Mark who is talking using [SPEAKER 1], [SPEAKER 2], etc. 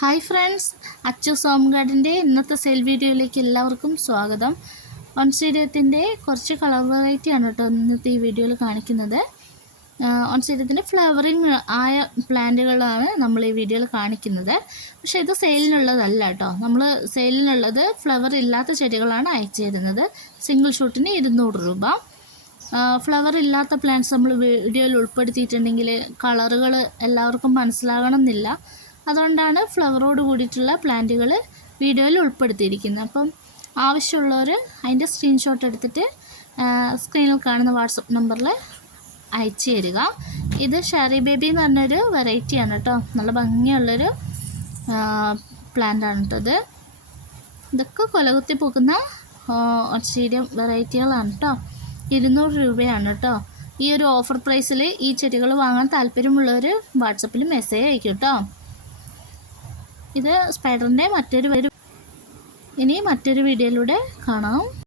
[SPEAKER 1] Hi friends Achu സോം ഗാർഡിന്റെ ഇന്നത്തെ സെൽ വീഡിയോയിലേക്ക് എല്ലാവർക്കും സ്വാഗതം. ഒൺസീഡിയത്തിന്റെ കുറച്ച് കളർ വെറൈറ്റി ആണ് കേട്ടോ ഇന്നത്തെ ഈ വീഡിയോയിൽ കാണിക്കുന്നത്. ഒൺസീഡിയത്തിന്റെ ഫ്ലവറിങ് ആയ പ്ലാന്റുകളാണ് നമ്മൾ ഈ വീഡിയോയിൽ കാണിക്കുന്നത്. പക്ഷേ ഇത് സെയിലിനുള്ളതല്ല കേട്ടോ. നമ്മൾ സെയിലിനുള്ളത് ഫ്ലവർ ഇല്ലാത്ത ചെടികളാണ് അയച്ചു തരുന്നത്. സിംഗിൾ ഷൂട്ടിന് ഇരുന്നൂറ് രൂപ. ഫ്ലവർ ഇല്ലാത്ത പ്ലാന്റ്സ് നമ്മൾ വീഡിയോയിൽ ഉൾപ്പെടുത്തിയിട്ടുണ്ടെങ്കിൽ കളറുകൾ എല്ലാവർക്കും മനസ്സിലാകണം എന്നില്ല അതുകൊണ്ടാണ് ഫ്ലവറോട് കൂടിയിട്ടുള്ള പ്ലാന്റുകൾ വീഡിയോയിൽ ഉൾപ്പെടുത്തിയിരിക്കുന്നത്. അപ്പം ആവശ്യമുള്ളവർ അതിന്റെ സ്ക്രീൻഷോട്ട് എടുത്തിട്ട് സ്ക്രീനിൽ കാണുന്ന വാട്സപ്പ് നമ്പറിൽ അയച്ചു തരിക. ഇത് ഷാരി ബേബി എന്ന് പറഞ്ഞൊരു വെറൈറ്റിയാണ് കേട്ടോ നല്ല ഭംഗിയുള്ളൊരു പ്ലാന്റാണ് കേട്ടോ ഇത്. ഇതൊക്കെ കൊലകുത്തി പൂക്കുന്ന ഒച്ചീരിയം വെറൈറ്റികളാണ് കേട്ടോ ഇരുന്നൂറ് രൂപയാണ് കേട്ടോ ഈ ഒരു ഓഫർ പ്രൈസിൽ ഈ ചെടികൾ വാങ്ങാൻ താല്പര്യമുള്ളവർ വാട്സപ്പിൽ മെസ്സേജ് അയക്കും കേട്ടോ ഇത് സ്പൈഡറിന്റെ മറ്റൊരു ഇനി മറ്റൊരു വീഡിയോയിലൂടെ കാണാം.